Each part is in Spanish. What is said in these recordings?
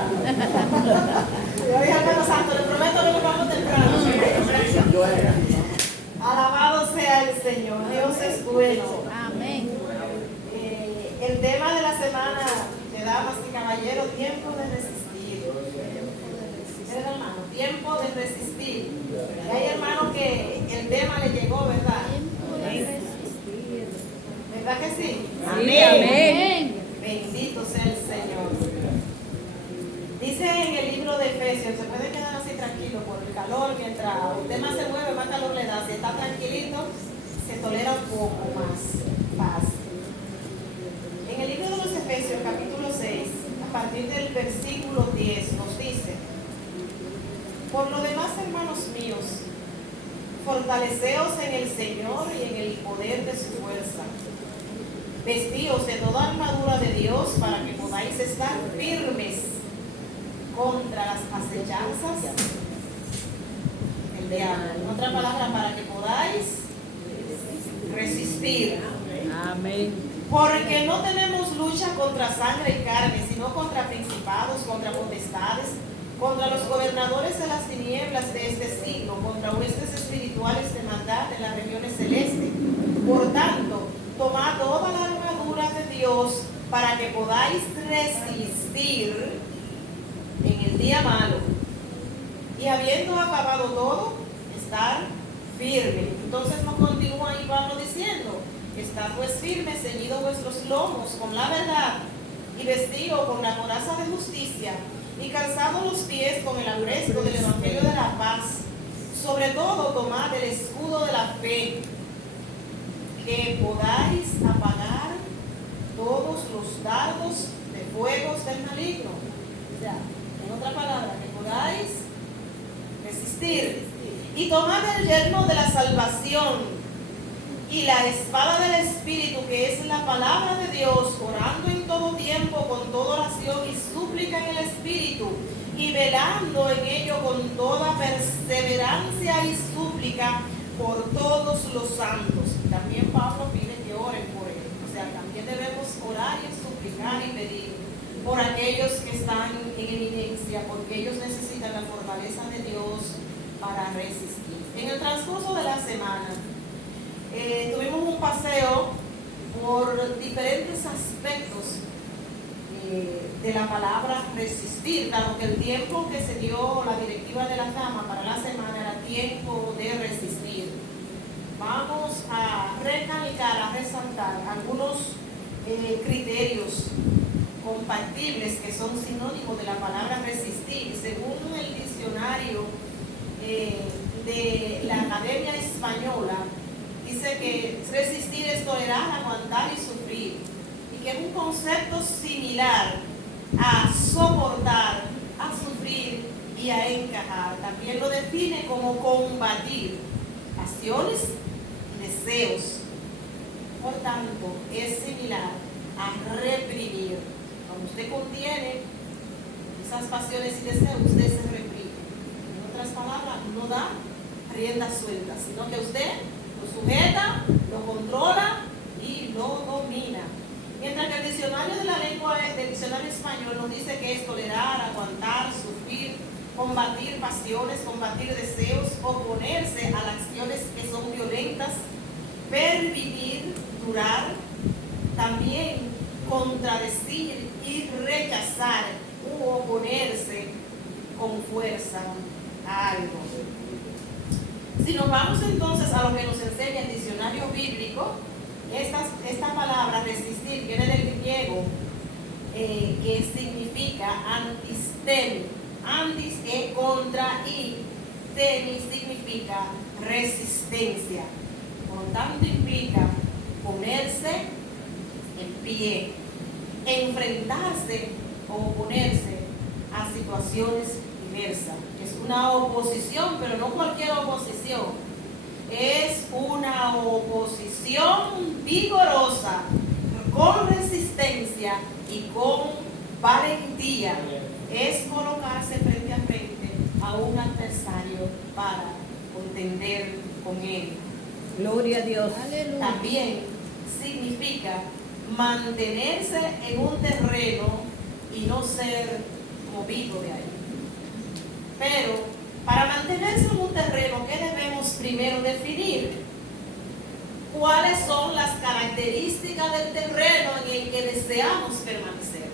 temprano. Yo dije al hermano Santo, le prometo que nos vamos temprano. Alabado sea el Señor. Dios es bueno. Amén. El tema de la semana de damas y caballeros, tiempo de resistir. ¿Verdad, hermano? Tiempo de resistir. Y hay hermanos que el tema le llegó, ¿verdad? ¿Verdad que sí? Amén. Bendito sea el Señor. Dice en el libro de Efesios, se puede quedar así tranquilo por el calor, mientras usted más se mueve, más calor le da. Si está tranquilito, se tolera un poco más paz. En el libro de los Efesios, capítulo 6, a partir del versículo 10, nos dice: por lo demás, hermanos míos, fortaleceos en el Señor y en el poder de su fuerza. Vestíos de toda armadura de Dios para que podáis estar firmes contra las acechanzas del diablo. En otra palabra, para que podáis resistir. Amén. Porque no tenemos lucha contra sangre y carne, sino contra principados, contra potestades, contra los gobernadores de las tinieblas de este siglo, contra huestes espirituales de maldad en las regiones celestes. Por tanto, tomad toda la armadura de Dios para que podáis resistir en el día malo. Y habiendo acabado todo, estar firme. Entonces nos continúa ahí Pablo diciendo: estad pues firmes, ceñidos vuestros lomos con la verdad, y vestidos con la coraza de justicia, y calzados los pies con el apresto del evangelio de la paz. Sobre todo tomad el escudo de la fe, que podáis apagar todos los dardos de fuegos del maligno. O sea, en otra palabra, que podáis resistir. Y tomad el yelmo de la salvación y la espada del Espíritu, que es la palabra de Dios, orando en todo tiempo con toda oración y súplica en el Espíritu, y velando en ello con toda perseverancia y súplica por todos los santos. También Pablo pide que oren por él. O sea, también debemos orar y suplicar y pedir por aquellos que están en eminencia, porque ellos necesitan la fortaleza de Dios para resistir. En el transcurso de la semana tuvimos un paseo por diferentes aspectos de la palabra resistir, dado que el tiempo que se dio la directiva de la damas para la semana era tiempo de resistir. Vamos a recalcar, a resaltar algunos criterios compatibles que son sinónimos de la palabra resistir. Según el diccionario de la Academia Española, dice que resistir es tolerar, aguantar y sufrir, y que es un concepto similar a soportar, a sufrir y a encajar. También lo define como combatir pasiones y deseos. Por tanto, es similar a reprimir. Cuando usted contiene esas pasiones y deseos, usted se reprime. En otras palabras, no da rienda suelta, sino que usted lo sujeta, lo controla y lo domina. Mientras que el diccionario de la lengua del diccionario español nos dice que es tolerar, aguantar, sufrir, combatir pasiones, combatir deseos, oponerse a las acciones que son violentas, pervivir, durar, también contradecir y rechazar u oponerse con fuerza a algo. Si nos vamos entonces a lo que nos enseña el diccionario bíblico, esta palabra resistir viene del griego que significa antistem. Antis es contra y temis significa resistencia. Por lo tanto implica ponerse en pie, enfrentarse o oponerse a situaciones diversas. Es una oposición, pero no cualquier oposición. Es una oposición vigorosa, con resistencia y con valentía. Es colocarse frente a frente a un adversario para contender con él. Gloria a Dios. También significa mantenerse en un terreno y no ser movido de ahí. Pero para mantenerse en un terreno, ¿qué debemos primero definir? ¿Cuáles son las características del terreno en el que deseamos permanecer?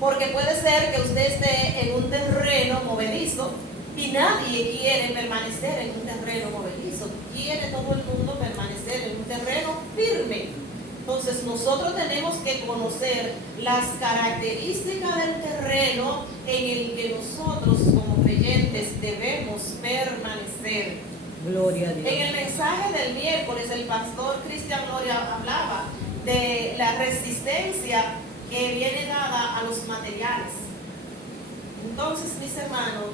Porque puede ser que usted esté en un terreno movedizo y nadie quiere permanecer en un terreno movedizo. Quiere todo el mundo permanecer en un terreno firme. Entonces nosotros tenemos que conocer las características del terreno en el que nosotros como creyentes debemos permanecer. Gloria a Dios. En el mensaje del miércoles el pastor Cristian Gloria hablaba de la resistencia que viene dada a los materiales. Entonces, mis hermanos,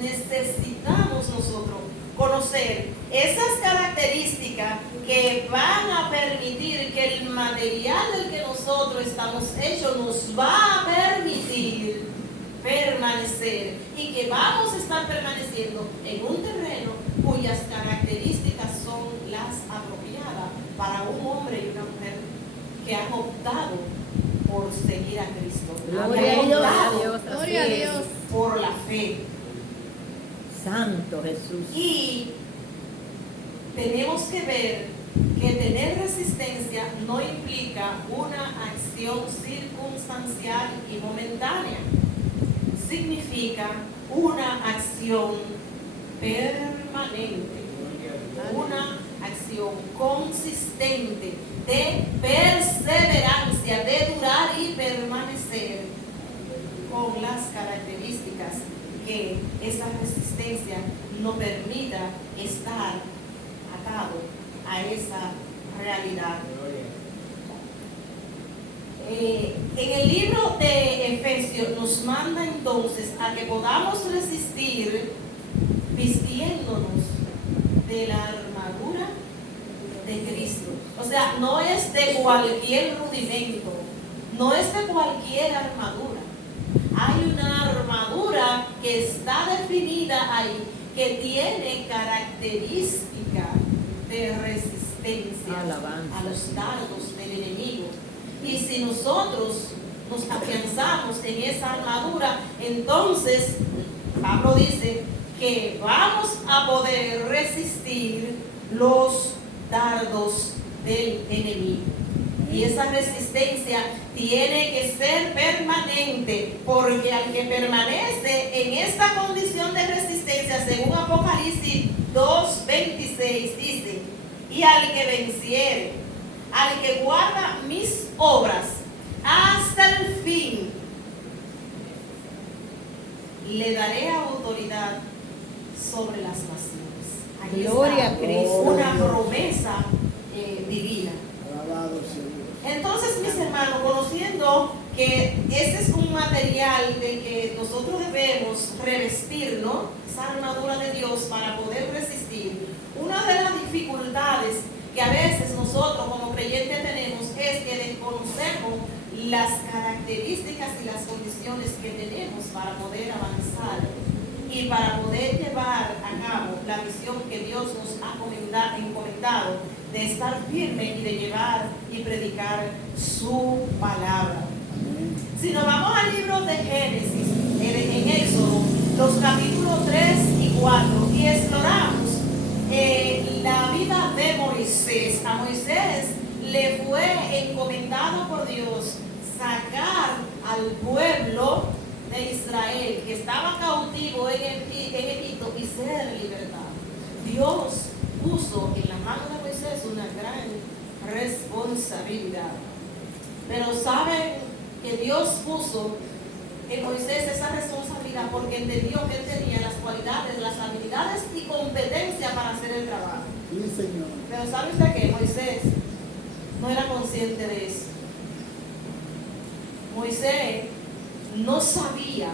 necesitamos nosotros conocer esas características que van a permitir que el material del que nosotros estamos hechos nos va a permitir permanecer y que vamos a estar permaneciendo en un terreno cuyas características son las apropiadas para un hombre y una mujer que han optado por seguir a Cristo. Gloria Han a Dios. optado Gloria a Dios. por la fe. Santo Jesús. Y tenemos que ver que tener resistencia no implica una acción circunstancial y momentánea. Significa una acción permanente, una acción consistente de perseverancia, de durar y permanecer con las características que esa resistencia nos permita estar atado a esa realidad. En el libro de Efesios nos manda entonces a que podamos resistir vistiéndonos de la armadura de Cristo. O sea, no es de cualquier rudimento, no es de cualquier armadura. Hay una armadura que está definida ahí, que tiene característica de resistencia Alabanza. a los dardos del enemigo. Y si nosotros nos afianzamos en esa armadura, entonces Pablo dice que vamos a poder resistir los dardos del enemigo. Y esa resistencia tiene que ser permanente, porque al que permanece en esta condición de resistencia, según Apocalipsis 2:26 dice, y al que venciere, al que guarda mis obras hasta el fin, le daré autoridad sobre las naciones. Ahí Gloria está a Cristo. una promesa divina. Alabado sea Dios. Entonces, mis hermanos, conociendo que ese es un material del que nosotros debemos revestirnos, esa armadura de Dios para poder resistir, una de las dificultades que a veces nosotros como creyentes tenemos es que desconocemos las características y las condiciones que tenemos para poder avanzar y para poder llevar a cabo la misión que Dios nos ha encomendado de estar firme y de llevar y predicar su palabra. Si nos vamos al libro de Génesis, en Éxodo, los capítulos 3 y 4, y exploramos la vida de Moisés. A Moisés le fue encomendado por Dios sacar al pueblo de Israel que estaba cautivo en Egipto y ser libertado. Dios puso en la mano de Moisés una gran responsabilidad. Pero saben que Dios puso en Moisés esa responsabilidad porque entendió que él tenía las cualidades, las habilidades y competencia para hacer el trabajo. Sí, Señor. Pero ¿sabe usted qué? Moisés no era consciente de eso. Moisés no sabía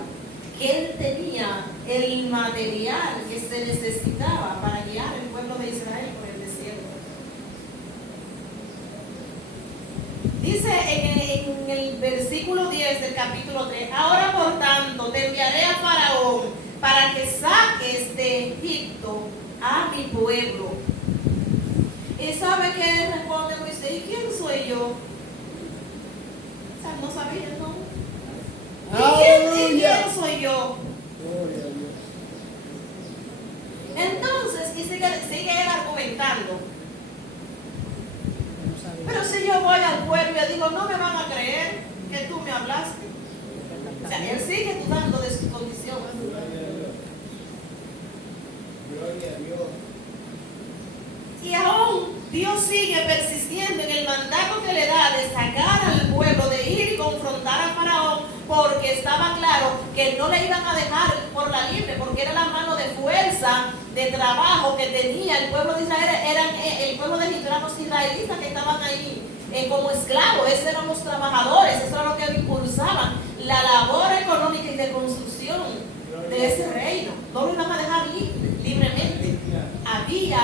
que él tenía el material que se necesitaba para guiar el pueblo de Israel por el desierto. Dice en el versículo 10 del capítulo 3, ahora por tanto te enviaré a Faraón para que saques de Egipto a mi pueblo. ¿Y sabe qué responde Moisés? ¿Y quién soy yo? O sea, no sabía, ¿no? ¿Y quién soy yo. Gloria a Dios. Entonces, y sigue él argumentando. Pero si yo voy al pueblo y le digo, no me van a creer que tú me hablaste. O sea, él sigue dudando de su condición. Gloria a Dios. Y aún Dios sigue persistiendo en el mandato que le da de sacar al pueblo, de ir y confrontar a Faraón, porque estaba claro que no le iban a dejar por la libre, porque era la mano de fuerza, de trabajo que tenía el pueblo de Israel. El pueblo de Egipto, eran los israelitas que estaban ahí como esclavos. Esos eran los trabajadores, eso era lo que impulsaban la labor económica y de construcción de ese reino. No lo iban a dejar libremente. Había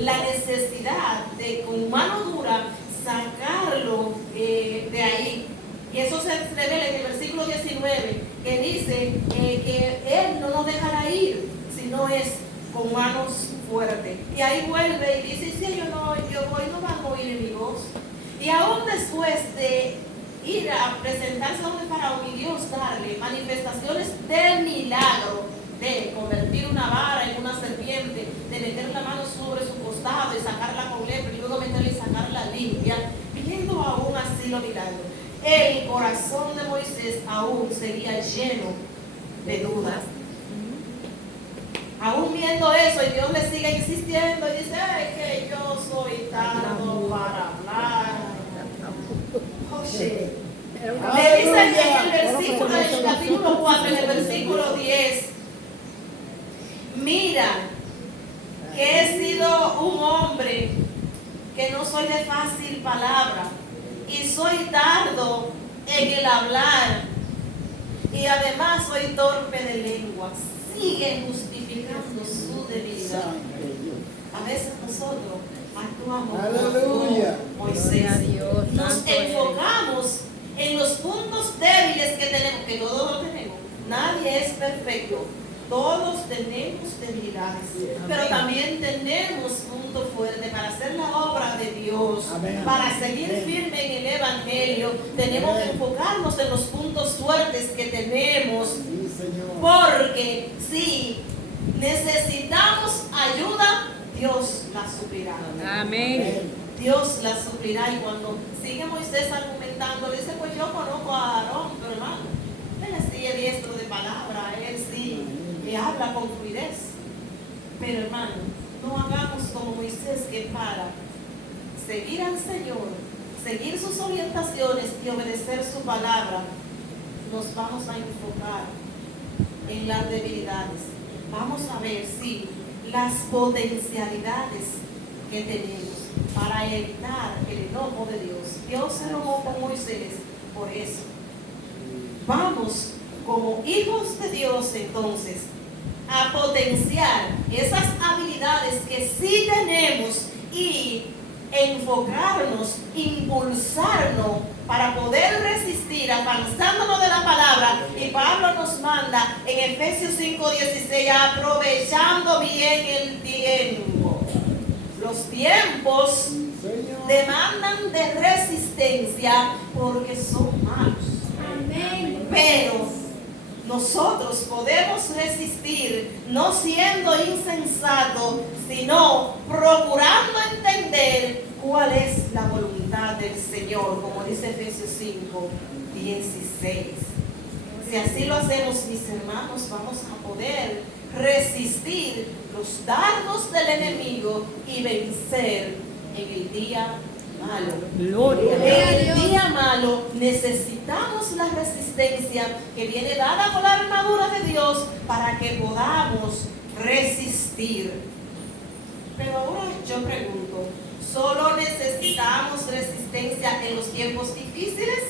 la necesidad de con mano dura sacarlo de ahí. Y eso se revela en el versículo 19, que dice que Él no nos dejará ir si no es con manos fuertes. Y ahí vuelve y dice, si yo voy, no van a oír mi voz. Y aún después de ir a presentarse donde Faraón y Dios darle manifestaciones del milagro, de convertir una vara en una serpiente, de meter la mano sobre su costado y sacarla con lepra y luego meterla y sacarla limpia, viendo aún así los milagros, el corazón de Moisés aún seguía lleno de dudas. Aún viendo eso, y Dios le sigue insistiendo y dice, que yo soy tardo para hablar. Oye, le dice en el versículo, en el capítulo 4, en el versículo 10, mira, que he sido un hombre que no soy de fácil palabra y soy tardo en el hablar y además soy torpe de lengua. Sigue justificando su debilidad. A veces nosotros actuamos Aleluya. como Moisés. Dios, Nos santo eres. enfocamos en los puntos débiles que tenemos, que todos los tenemos. Nadie es perfecto. Todos tenemos debilidades, pero también tenemos punto fuerte para hacer la obra de Dios. Amén. Para seguir firme en el Evangelio, tenemos que enfocarnos en los puntos fuertes que tenemos, Sí, Señor. porque si necesitamos ayuda, Dios la suplirá. Amén. Dios la suplirá. Y cuando sigue Moisés argumentando, le dice, pues yo conozco a Aarón, pero hermano, él sí es diestro de palabra, él sí habla con fluidez. Pero hermano, no hagamos como Moisés, que para seguir al Señor, seguir sus orientaciones y obedecer su palabra, nos vamos a enfocar en las debilidades. Vamos a ver si las potencialidades que tenemos para evitar el enojo de Dios. Dios se enojó con Moisés por eso. Vamos, como hijos de Dios, entonces, a potenciar esas habilidades que sí tenemos y enfocarnos, impulsarnos para poder resistir, avanzándonos de la palabra. Y Pablo nos manda en Efesios 5:16, aprovechando bien el tiempo. Los tiempos Señor. demandan de resistencia porque son malos. Amén. Pero nosotros podemos resistir no siendo insensatos, sino procurando entender cuál es la voluntad del Señor, como dice Efesios 5:16. Si así lo hacemos, mis hermanos, vamos a poder resistir los dardos del enemigo y vencer en el día malo. Gloria a En Dios. el día malo necesitamos la resistencia que viene dada por la armadura de Dios para que podamos resistir. Pero ahora yo pregunto, ¿solo necesitamos resistencia en los tiempos difíciles?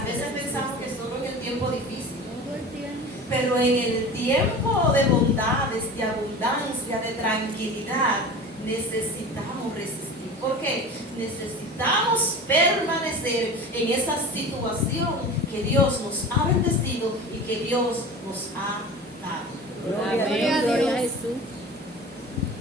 A veces pensamos que solo en el tiempo difícil. Pero en el tiempo de bondades, de abundancia, de tranquilidad, necesitamos resistir. ¿Por qué? Necesitamos permanecer en esa situación que Dios nos ha bendecido y que Dios nos ha dado. Gloria a Dios. Gloria a Jesús.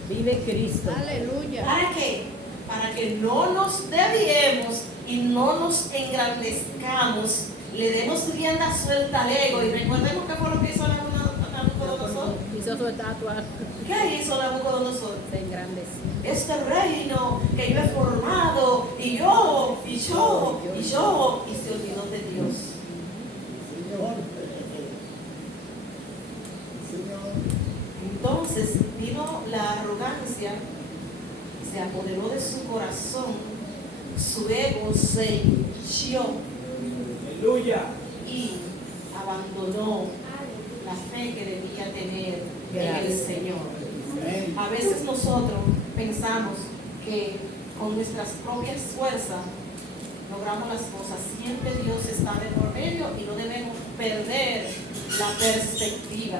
Vive Cristo. Aleluya. ¿Para qué? Para que no nos desviemos y no nos engrandezcamos le demos rienda suelta al ego y recordemos qué fue lo que hizo Nabucodonosor. Hizo su estatua, ¿Qué hizo Nabucodonosor? se engrandeció. Este reino que yo he formado y yo, y se olvidó de Dios. Señor. Señor. Entonces vino la arrogancia, se apoderó de su corazón, su ego se hinchó Aleluya. y abandonó la fe que debía tener en el Gracias. Señor. Amén. A veces nosotros pensamos que con nuestras propias fuerzas logramos las cosas. Siempre Dios está de por medio y no debemos perder la perspectiva.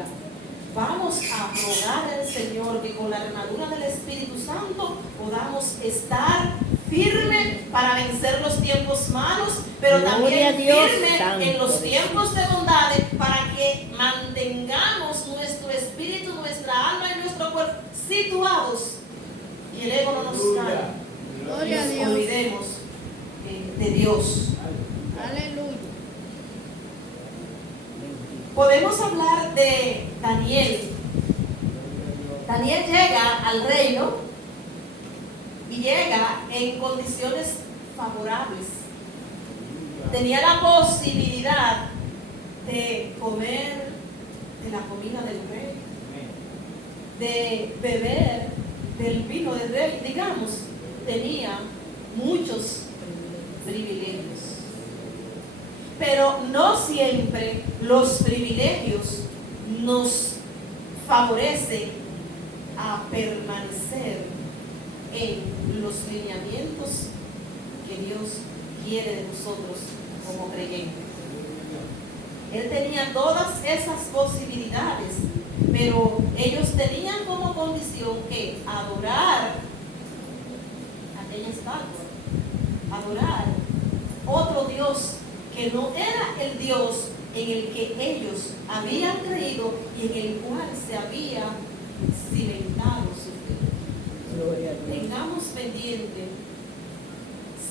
Vamos a rogar al Señor que con la armadura del Espíritu Santo podamos estar firmes para vencer los tiempos malos, pero Gloria también a Dios, firmes Santo en los Dios. tiempos de bondades para que mantengamos nuestro espíritu, nuestra alma y nuestro cuerpo situados y el ego no nos gane. Gloria a Nos Dios. olvidemos de Dios. Aleluya. Podemos hablar de Daniel. Daniel llega al reino y llega en condiciones favorables. Tenía la posibilidad de comer de la comida del rey, de beber del vino del rey. Digamos, tenía muchos privilegios. Pero no siempre los privilegios nos favorecen a permanecer en los lineamientos que Dios quiere de nosotros como creyentes. Él tenía todas esas posibilidades, pero ellos tenían como condición que adorar aquella estatua, adorar otro Dios que no era el Dios en el que ellos habían creído y en el cual se había cimentado su fe. Gloria a Dios. Tengamos pendiente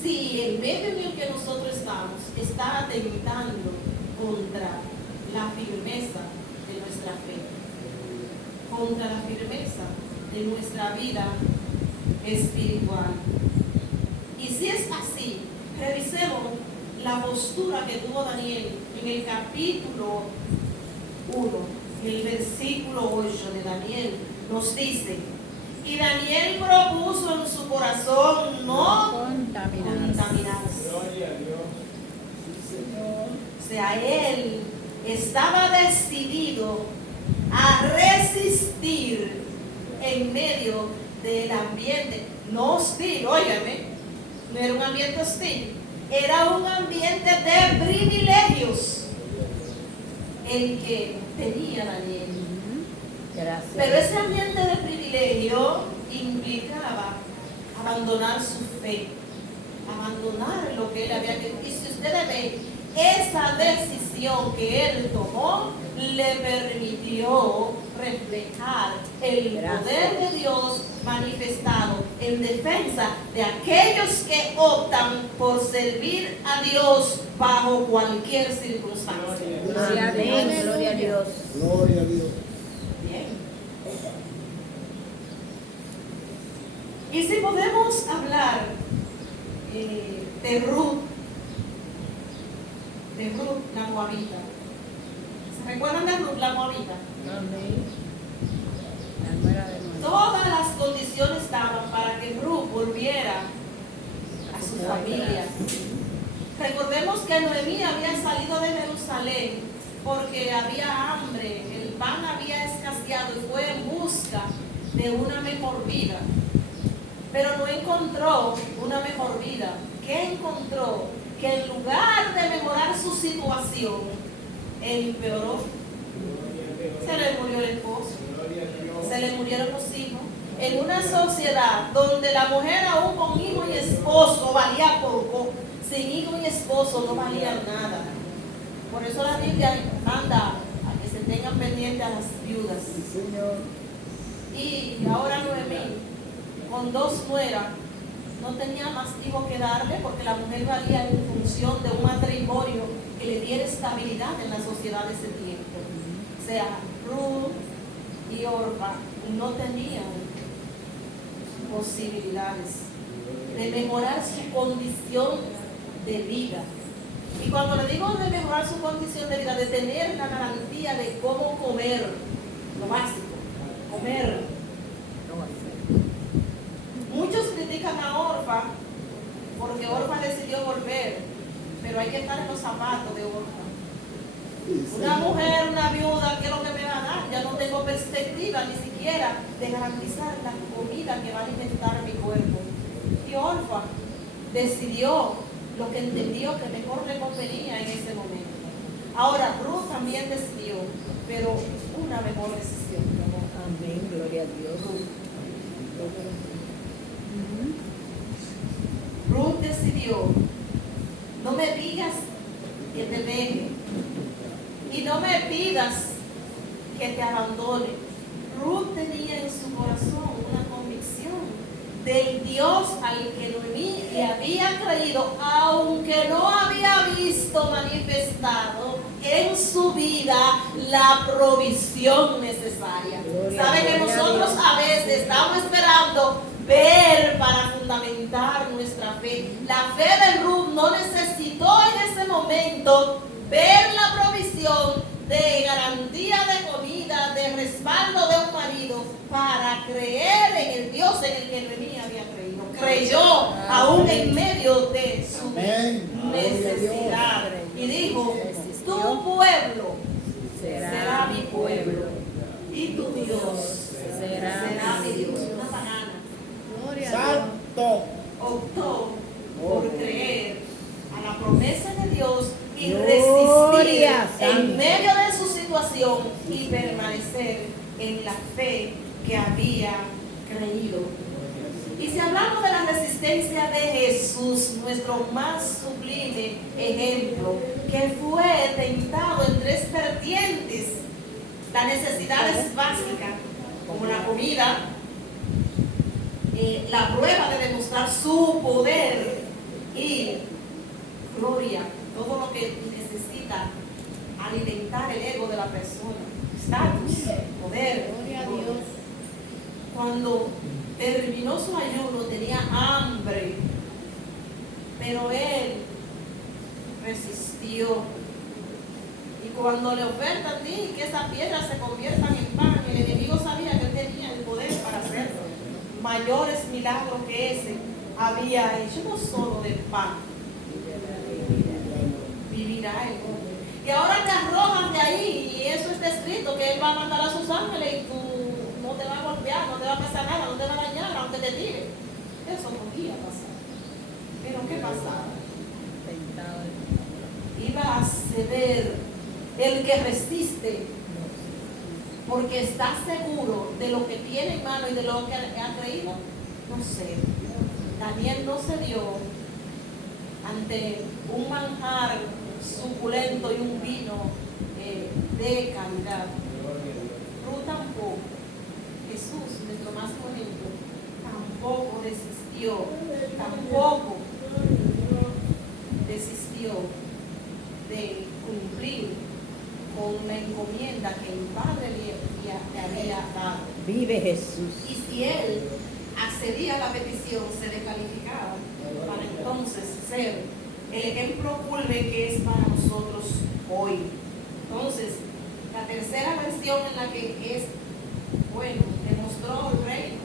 si el medio en el que nosotros estamos está atentando contra la firmeza de nuestra fe, contra la firmeza de nuestra vida espiritual. Y si es así, revisemos la postura que tuvo Daniel en el capítulo 1, en el versículo 8 de Daniel, nos dice: y Daniel propuso en su corazón no contaminarse. Gloria a Dios. Sí, Señor. O sea, él estaba decidido a resistir en medio del ambiente, no hostil, óigame, no era un ambiente hostil, era un ambiente de privilegios el que tenía Daniel. Gracias. Pero ese ambiente de privilegio implicaba abandonar su fe, abandonar lo que él había querido. Y si ustedes ven, esa decisión que él tomó le permitió reflejar el poder de Dios manifestado en defensa de aquellos que optan por servir a Dios bajo cualquier circunstancia. Gloria a Dios. Gloria a Dios. Gloria a Dios. Bien. Y si podemos hablar de Ruth la Moabita. ¿Se recuerdan de Ruth la Moabita? Amén. La nuera de Noé. Todas las condiciones estaban para que Ruth volviera a su familia. Recordemos que Noemí había salido de Jerusalén porque había hambre, el pan había escaseado y fue en busca de una mejor vida. Pero no encontró una mejor vida. ¿Qué encontró? Que en lugar de mejorar su situación, él empeoró. Se le murió el esposo, se le murieron los hijos. En una sociedad donde la mujer aún con hijo y esposo valía poco, sin hijo y esposo no valía nada. Por eso la Biblia manda a que se tengan pendientes a las viudas. Sí, Señor. Y ahora Noemí, con dos nueras, no tenía más hijos que darle porque la mujer valía en función de un matrimonio que le diera estabilidad en la sociedad de ese tiempo. O sea, Ruth y Orfa no tenían posibilidades de mejorar su condición de vida. Y cuando le digo de mejorar su condición de vida, de tener la garantía de cómo comer, lo básico, comer. Muchos critican a Orfa porque Orfa decidió volver, pero hay que estar en los zapatos de Orfa. Una mujer, una viuda, ¿qué es lo que me va a dar? Ya no tengo perspectiva ni siquiera de garantizar la comida que va a alimentar mi cuerpo. Y Orfa decidió lo que entendió que mejor le convenía en ese momento. Ahora, Ruth también decidió, pero una mejor decisión. Amén, gloria a Dios. Ruth decidió, no me digas que te deje y no me pidas que te abandone. Ruth tenía en su corazón una convicción del Dios al que Noemí le había creído, aunque no había visto manifestado en su vida la provisión necesaria. Sabe que nosotros a veces estamos esperando ver para fundamentar nuestra fe. La fe de Ruth no necesitó en ese momento ver la provisión de garantía de comida, de respaldo de un marido, para creer en el Dios en el que Noemí había creído. Creyó aún en medio de su necesidad y dijo, tu pueblo será mi pueblo y tu Dios será mi Dios. Una pagana Gloria a Dios. Santo. optó por creer a la promesa de Dios y Gloria, resistir en Santo. medio de su situación y permanecer en la fe que había creído. Y si hablamos de la resistencia de Jesús, nuestro más sublime ejemplo, que fue tentado en tres vertientes: las necesidades básicas, como la comida, la prueba de demostrar su poder y gloria, todo lo que necesita alimentar el ego de la persona, estatus, poder. Gloria a Dios. Cuando terminó su ayuno tenía hambre, pero él resistió. Y cuando le ofertan que esas piedras se conviertan en pan, el enemigo sabía que él tenía el poder para hacerlo. Mayores milagros que ese había hecho, no solo del pan, vivirá el hombre. Y ahora te arrojan de ahí, y eso está escrito, que él va a mandar a sus ángeles y tú no te va a golpear, no te va a pasar nada, no te va a dañar, aunque te tire. Eso podía pasar. Pero ¿qué pasaba? Iba a ceder el que resiste, porque está seguro de lo que tiene en mano y de lo que ha creído. No sé. Daniel no cedió ante un manjar suculento y un vino de calidad. Ruth tampoco. Jesús, nuestro más bonito, tampoco desistió, tampoco desistió de cumplir con la encomienda que el Padre le había dado. Vive Jesús. Y si él accedía a la petición, se descalificaba para entonces ser el ejemplo culme que es para nosotros hoy. Entonces, la tercera versión en la que es, bueno, demostró el reino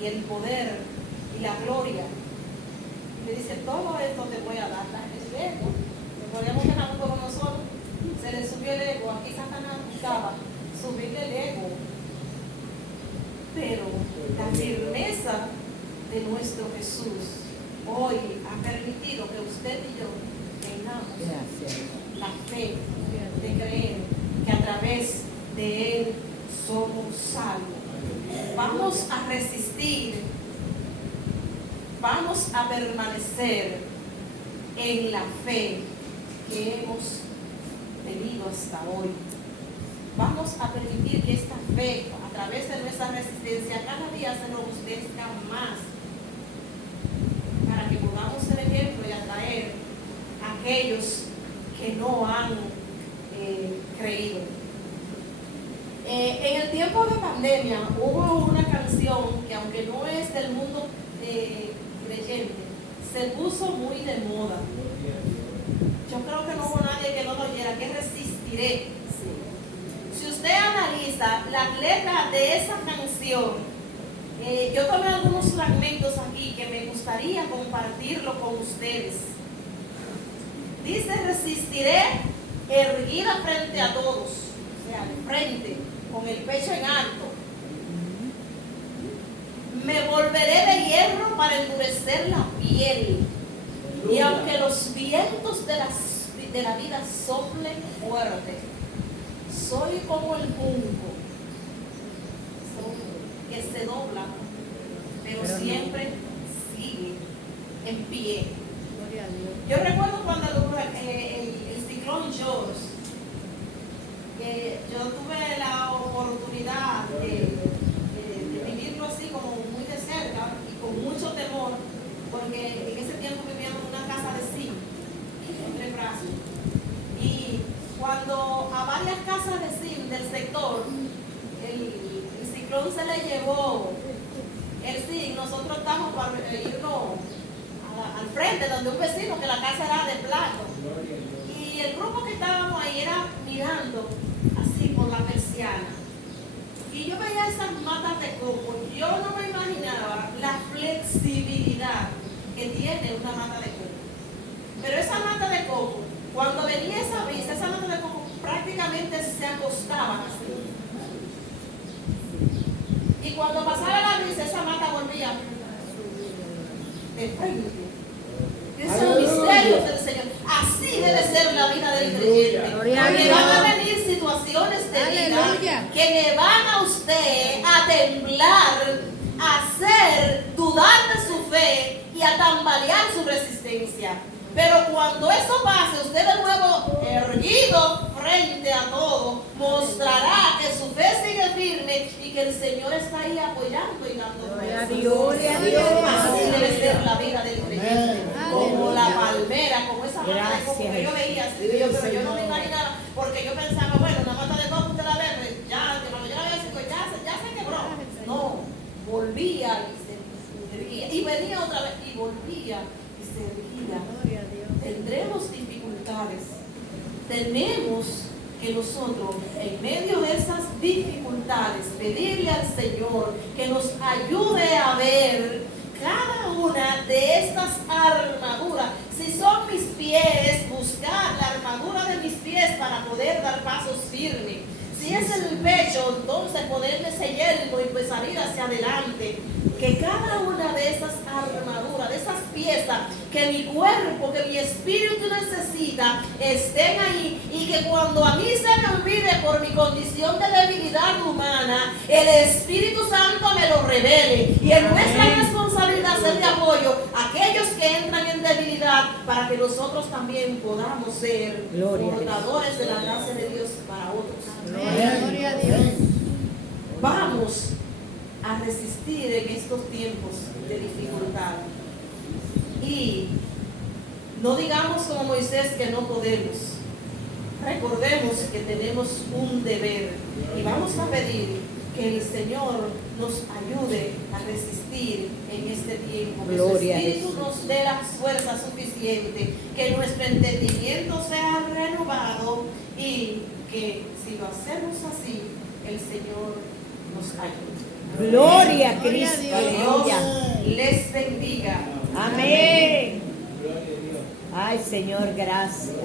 y el poder y la gloria. Le dice, todo esto te voy a dar. El ego, podríamos dejar con nosotros, se le subió el ego. Aquí Satanás buscaba subirle el ego. Pero la firmeza de nuestro Jesús hoy ha permitido que usted y yo tengamos Gracias. la fe de creer que a través de Él somos salvos. Vamos a resistir, vamos a permanecer en la fe que hemos tenido hasta hoy. Vamos a permitir que esta fe, a través de nuestra resistencia, cada día se robustezca más, para que podamos ser ejemplo y atraer a aquellos que no han creído. En el tiempo de pandemia hubo una canción que, aunque no es del mundo creyente, se puso muy de moda. Yo creo que no hubo nadie que no lo oyera, que resistiré. Si usted analiza las letras de esa canción, yo tomé algunos fragmentos aquí que me gustaría compartirlo con ustedes. Dice: resistiré erguida frente a todos, o sea, de frente, con el pecho en alto. Me volveré de hierro para endurecer la piel. Y aunque los vientos de la vida soplen fuerte, soy como el junco que se dobla, pero siempre sigue en pie. Gloria a Dios. Yo recuerdo cuando el ciclón George, que yo tuve la oportunidad de vivirlo así como muy de cerca y con mucho temor, porque en ese tiempo vivíamos en una casa de zinc, en Tres Brazos. Y cuando a varias casas de zinc del sector, el ciclón se le llevó el zinc, nosotros estamos para irnos al frente, donde un vecino, que la casa era de plato. Y el grupo que estábamos ahí era mirando así por la persiana. Y yo veía esas matas de coco. Yo no me imaginaba la flexibilidad que tiene una mata de coco. Pero esa mata de coco, cuando venía esa brisa, esa mata de coco prácticamente se acostaba así. Y cuando pasaba la brisa, esa mata volvía de frente. Esos son misterios del Señor. Así debe ser la vida del creyente. Gloria a Porque Dios. van a venir situaciones de vida Aleluya. que le van a usted a temblar, a hacer dudar de su fe y a tambalear su resistencia. Pero cuando eso pase, usted de nuevo, erguido frente a todo, mostrará que su fe sigue firme y que el Señor está ahí apoyando y dando Gloria a fuerza. Dios. Gloria a Dios. Así debe ser la vida del creyente, como la palmera, como esa mata de coco que yo veía, así, pero yo no me imaginaba, porque yo pensaba, bueno, una mata de coco usted la ve, ya, cuando yo la veo así, pues ya se quebró. No, volvía y se erguía, y venía otra vez, y volvía y se erguía. Gloria a Dios. Tendremos dificultades, tenemos que nosotros, en medio de esas dificultades, pedirle al Señor que nos ayude a ver cada una de estas armaduras. Si son mis pies, buscar la armadura de mis pies para poder dar pasos firmes. Si es el pecho, entonces ponerme ese yelmo y pues salir hacia adelante. Que cada una de esas armaduras, de esas piezas que mi cuerpo, que mi espíritu necesita, estén ahí, y que cuando a mí se me olvide por mi condición de debilidad humana, el Espíritu Santo me lo revele. Y es nuestra responsabilidad ser de apoyo a aquellos que entran en debilidad, para que nosotros también podamos ser portadores de la gracia de Dios para otros. Gloria a Dios. Vamos a resistir en estos tiempos de dificultad. Y no digamos como Moisés que no podemos. Recordemos que tenemos un deber y vamos a pedir que el Señor nos ayude a resistir en este tiempo. Que su Espíritu nos dé la fuerza suficiente, que nuestro entendimiento sea renovado y que si lo hacemos así, el Señor nos ayude. Gloria a Gloria a Cristo. Dios. Aleluya. Les bendiga. Amén. Gloria a Dios. Ay, Señor, gracias.